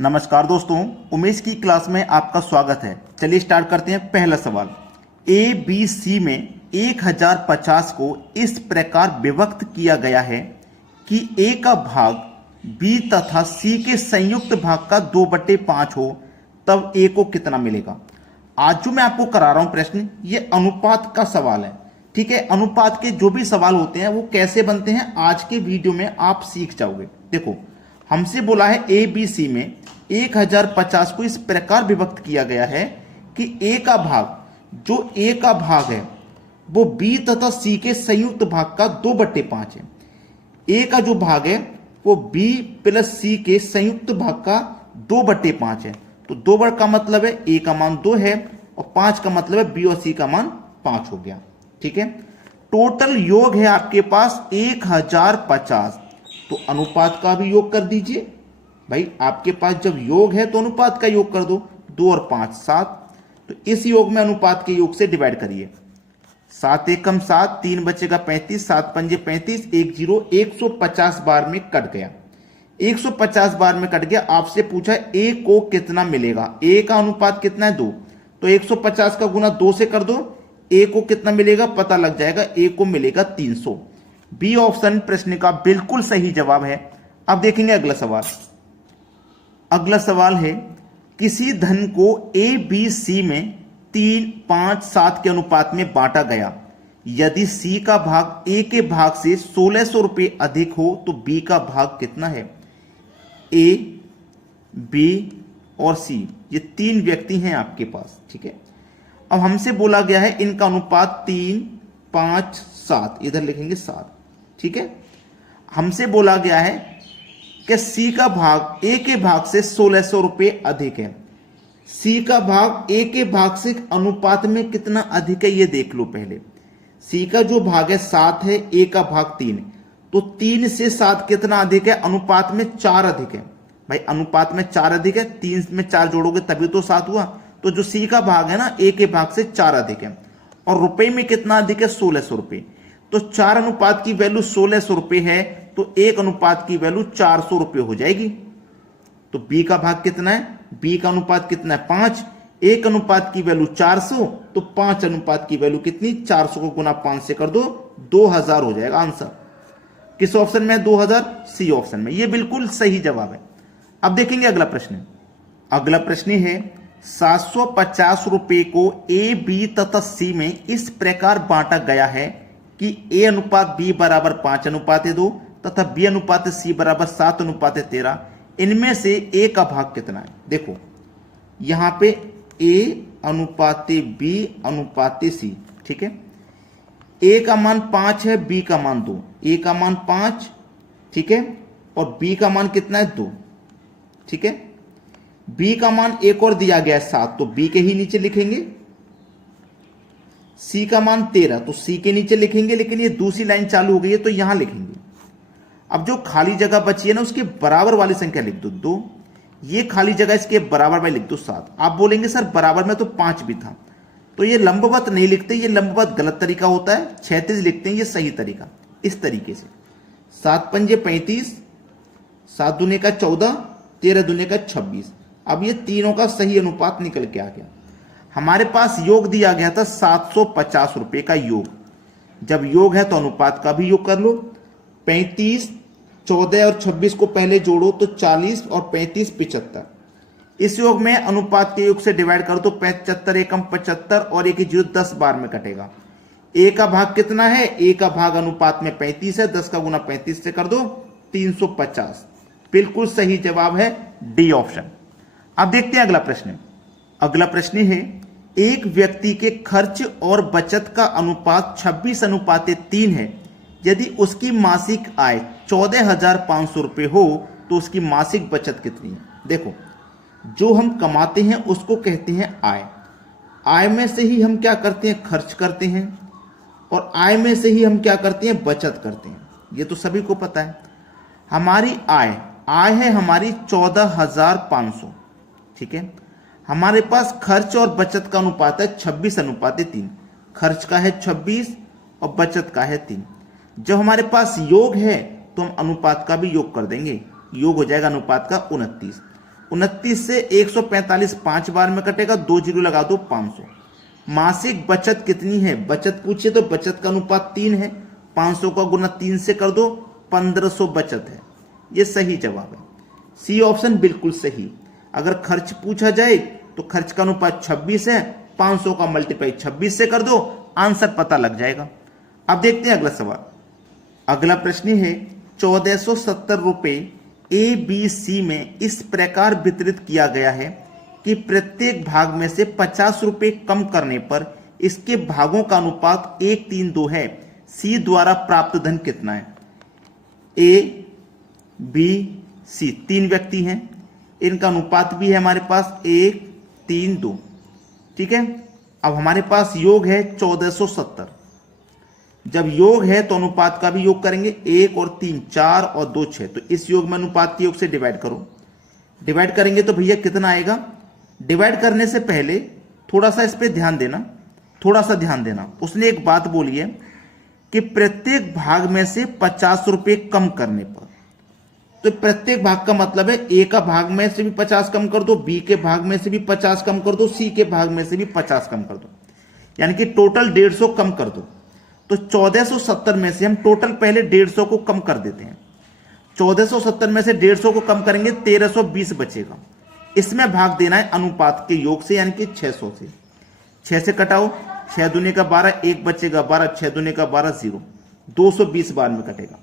नमस्कार दोस्तों, उमेश की क्लास में आपका स्वागत है। चलिए स्टार्ट करते हैं। पहला सवाल, ए बी सी में 1050 को इस प्रकार विभक्त किया गया है कि ए का भाग बी तथा सी के संयुक्त भाग का 2/5 हो, तब ए को कितना मिलेगा। आज जो मैं आपको करा रहा हूं प्रश्न, ये अनुपात का सवाल है। ठीक है, अनुपात के जो भी सवाल होते हैं वो कैसे बनते हैं आज के वीडियो में आप सीख जाओगे। देखो, हमसे बोला है ए बी सी में 1050 को इस प्रकार विभक्त किया गया है कि ए का भाग, जो ए का भाग है वो बी तथा सी के संयुक्त भाग का 2/5 है। ए का जो भाग है वो बी प्लस सी के संयुक्त भाग का 2/5 है। तो 2 का मतलब है ए का मान 2 है और 5 का मतलब है बी और सी का मान 5 हो गया। ठीक है, टोटल योग है आपके पास 1050। तो अनुपात का भी योग कर दीजिए भाई। आपके पास जब योग है तो अनुपात का योग कर दो। 2 और 5 7। तो इस योग में अनुपात के योग से डिवाइड करिए। 7 एकम 7, 3 बचेगा 35, 7 पंजे 35, 1 0, 150 बार में कट गया। 150 बार में कट गया। आपसे पूछा ए को कितना मिलेगा। ए का अनुपात कितना है 2, तो 150 का गुना 2 से कर दो। ए को कितना मिलेगा पता लग जाएगा। ए को मिलेगा 300। बी ऑप्शन प्रश्न का बिल्कुल सही जवाब है। अब देखेंगे अगला सवाल। अगला सवाल है, किसी धन को ए बी सी में 3 5 7 के अनुपात में बांटा गया। यदि सी का भाग ए के भाग से 1600 रुपये अधिक हो तो बी का भाग कितना है। ए बी और सी, ये 3 व्यक्ति हैं आपके पास। ठीक है, अब हमसे बोला गया है इनका अनुपात 3 5 7, इधर लिखेंगे 7। ठीक है, हमसे बोला गया है कि सी का भाग ए के भाग से 1600 रुपये अधिक है। सी का भाग ए के भाग से अनुपात में कितना अधिक है ये देख लो पहले। सी का जो भाग है 7 है, ए का भाग 3, तो 3 से 7 कितना अधिक है। अनुपात में 4 अधिक है भाई। अनुपात में 4 अधिक है, 3 में 4 जोड़ोगे तभी तो 7 हुआ। तो जो सी का भाग है ना, ए के भाग से 4 अधिक है। और रुपए में कितना अधिक है 1600 रुपये। तो 4 अनुपात की वैल्यू 1600 रुपये है, तो 1 अनुपात की वैल्यू 400 रुपये हो जाएगी। तो बी का भाग कितना है, बी का अनुपात कितना है 5। 1 अनुपात की वैल्यू 400, तो 5 अनुपात की वैल्यू कितनी, 400 को गुना 5 से कर दो, 2000 हो जाएगा आंसर। किस ऑप्शन में है 2000, सी ऑप्शन में। यह बिल्कुल सही जवाब है। अब देखेंगे अगला प्रश्न। अगला प्रश्न है, 750 रुपये को ए बी तथा सी में इस प्रकार बांटा गया है कि ए अनुपात बी बराबर 5:2 तथा बी अनुपात सी बराबर 7:13। इनमें से ए का भाग कितना है। देखो यहां पे ए अनुपात बी अनुपात सी। ठीक है, ए का मान 5 है, बी का मान 2। ए का मान 5, ठीक है, और बी का मान कितना है 2। ठीक है, बी का मान एक और दिया गया है 7, तो बी के ही नीचे लिखेंगे। सी का मान 13, तो सी के नीचे लिखेंगे, लेकिन ये दूसरी लाइन चालू हो गई है तो यहां लिखेंगे। अब जो खाली जगह बची है ना, उसके बराबर वाली संख्या लिख दो 2। ये खाली जगह इसके बराबर में लिख दो 7। आप बोलेंगे सर बराबर में तो 5 भी था। तो ये लंबवत नहीं लिखते, ये लंबवत गलत तरीका होता है। क्षैतिज लिखते हैं, ये सही तरीका। इस तरीके से 7 पंजे 35, 7 दूने का 14, 13 दूने का 26। अब ये तीनों का सही अनुपात निकल के आ गया। हमारे पास योग दिया गया था 750 रुपये का योग। जब योग है तो अनुपात का भी योग कर लो। 35, 14 और 26 को पहले जोड़ो तो 40 और 35 75। इस योग में अनुपात के योग से डिवाइड करो तो 75 एकम 75 और 1 0 10 बार में कटेगा। ए का भाग कितना है, ए का भाग अनुपात में 35 है, 10 का गुना 35 से कर दो 350। बिल्कुल सही जवाब है डी ऑप्शन। अब देखते हैं अगला प्रश्न। अगला प्रश्न है, एक व्यक्ति के खर्च और बचत का अनुपात 26:3 है। यदि उसकी मासिक आय 14,500 रुपये हो तो उसकी मासिक बचत कितनी है। देखो, जो हम कमाते हैं उसको कहते हैं आय। आय में से ही हम क्या करते हैं, खर्च करते हैं, और आय में से ही हम क्या करते हैं, बचत करते हैं। ये तो सभी को पता है। हमारी आय है हमारी 14,500। ठीक है, हमारे पास खर्च और बचत का अनुपात है 26:3। खर्च का है 26 और बचत का है 3। जब हमारे पास योग है तो हम अनुपात का भी योग कर देंगे। योग हो जाएगा अनुपात का 29। 29 से 145 5 बार में कटेगा, 2 जीरो लगा दो 500। मासिक बचत कितनी है, बचत पूछिए तो बचत का अनुपात 3 है, 500 का गुना 3 से कर दो, 1500 बचत है। ये सही जवाब है, सी ऑप्शन बिल्कुल सही। अगर खर्च पूछा जाए तो खर्च का अनुपात 26 है, 500 का मल्टीप्लाई 26 से कर दो, आंसर पता लग जाएगा। अब देखते हैं अगला सवाल। अगला प्रश्न है 1470 रुपए ABC में इस प्रकार वितरित किया गया है कि प्रत्येक भाग में से 50 रुपए कम करने पर इसके भागों का अनुपात 1:3:2 है। सी द्वारा प्राप्त धन कितना है? ए, बी, सी, 3 व्यक्ति हैं, इनका अनुपात भी है हमारे पास 1:3:2। ठीक है, अब हमारे पास योग है 1470। जब योग है तो अनुपात का भी योग करेंगे, 1 और 3 4 और 2 6, तो इस योग में अनुपात के योग से डिवाइड करो। डिवाइड करेंगे तो भैया कितना आएगा? डिवाइड करने से पहले थोड़ा सा इस पे ध्यान देना, थोड़ा सा ध्यान देना। उसने एक बात बोली है कि प्रत्येक भाग में से 50 रुपए कम करने पर, तो प्रत्येक भाग का मतलब है ए का भाग में से भी 50 कम कर दो, बी के भाग में से भी 50 कम कर दो, सी के भाग में से भी 50 कम कर दो, यानी कि टोटल 150 कम कर दो। तो 1470 में से हम टोटल पहले 150 को कम कर देते हैं। 1470 में से 150 को कम करेंगे, 1320 बचेगा। इसमें भाग देना है अनुपात के योग से, यानी कि 600 से। 6 से कटाओ, 6 दूने का 12, 1 बचेगा 12, 6 दूने का 12 0, 220 बार में कटेगा।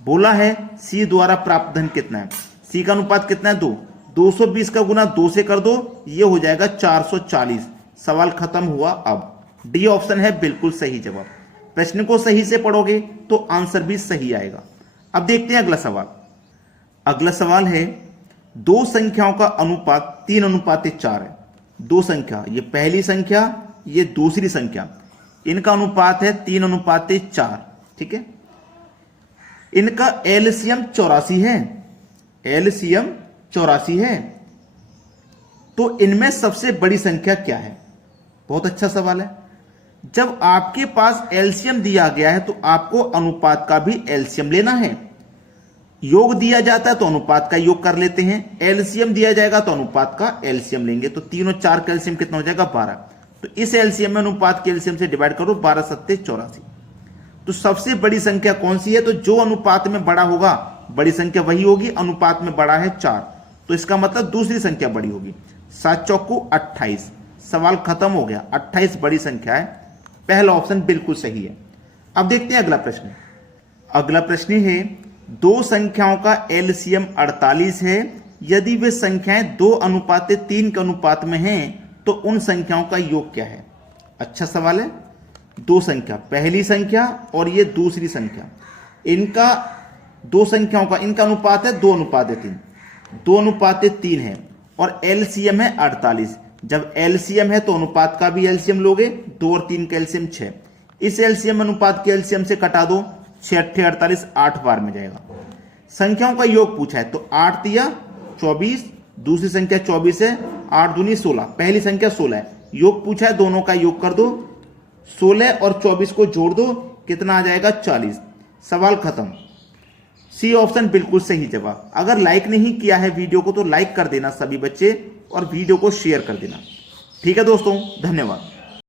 बोला है सी द्वारा प्राप्त धन कितना है? सी का अनुपात कितना है? 2। 220 का गुना 2 से कर दो, ये हो जाएगा 440। सवाल खत्म हुआ। अब डी ऑप्शन है बिल्कुल सही जवाब। प्रश्न को सही से पढ़ोगे तो आंसर भी सही आएगा। अब देखते हैं अगला सवाल। अगला सवाल है 2 संख्याओं का अनुपात 3:4 है। 2 संख्या, ये पहली संख्या, ये दूसरी संख्या, इनका अनुपात है 3:4। ठीक है, इनका एलसीएम 84 है, एलसीएम 84 है। तो इनमें सबसे बड़ी संख्या क्या है? बहुत अच्छा सवाल है। जब आपके पास एलसीएम दिया गया है तो आपको अनुपात का भी एलसीएम लेना है। योग दिया जाता है तो अनुपात का योग कर लेते हैं, एलसीएम दिया जाएगा तो अनुपात का एलसीएम लेंगे। तो 3 और 4 का एलसीएम कितना हो जाएगा? 12। तो इस एलसीएम में अनुपात के एलसीएम से डिवाइड करो, 12 7 84। तो सबसे बड़ी संख्या कौन सी है? तो जो अनुपात में बड़ा होगा, बड़ी संख्या वही होगी। अनुपात में बड़ा है 4, तो इसका मतलब दूसरी संख्या बड़ी होगी। 7 चौको 28। सवाल खत्म हो गया, 28 बड़ी संख्या है। पहला ऑप्शन बिल्कुल सही है। अब देखते हैं अगला प्रश्न। अगला प्रश्न है 2 संख्याओं का एलसीएम 48 है। यदि वे संख्याएं 2:3 के अनुपात में हैं तो उन संख्याओं का योग क्या है? अच्छा सवाल है। 2 संख्या, पहली संख्या और ये दूसरी संख्या, इनका 2 संख्याओं का इनका अनुपात है 2:3। 2:3 है और एलसीएम है 48। जब एलसीएम है तो अनुपात का भी एलसीएम लोगे, 2 और 3 का एलसीएम 6। इस एलसीएम अनुपात के एलसीएम से कटा दो, 6 8 48, 8 बार में जाएगा। संख्याओं का योग पूछा है तो 8 तिया 24, दूसरी संख्या 24 है, 8 दूनी 16, पहली संख्या 16 है। योग पूछा है, दोनों का योग कर दो, 16 और 24 को जोड़ दो, कितना आ जाएगा? 40। सवाल खत्म। सी ऑप्शन बिल्कुल सही जवाब। अगर लाइक नहीं किया है वीडियो को तो लाइक कर देना सभी बच्चे, और वीडियो को शेयर कर देना। ठीक है दोस्तों, धन्यवाद।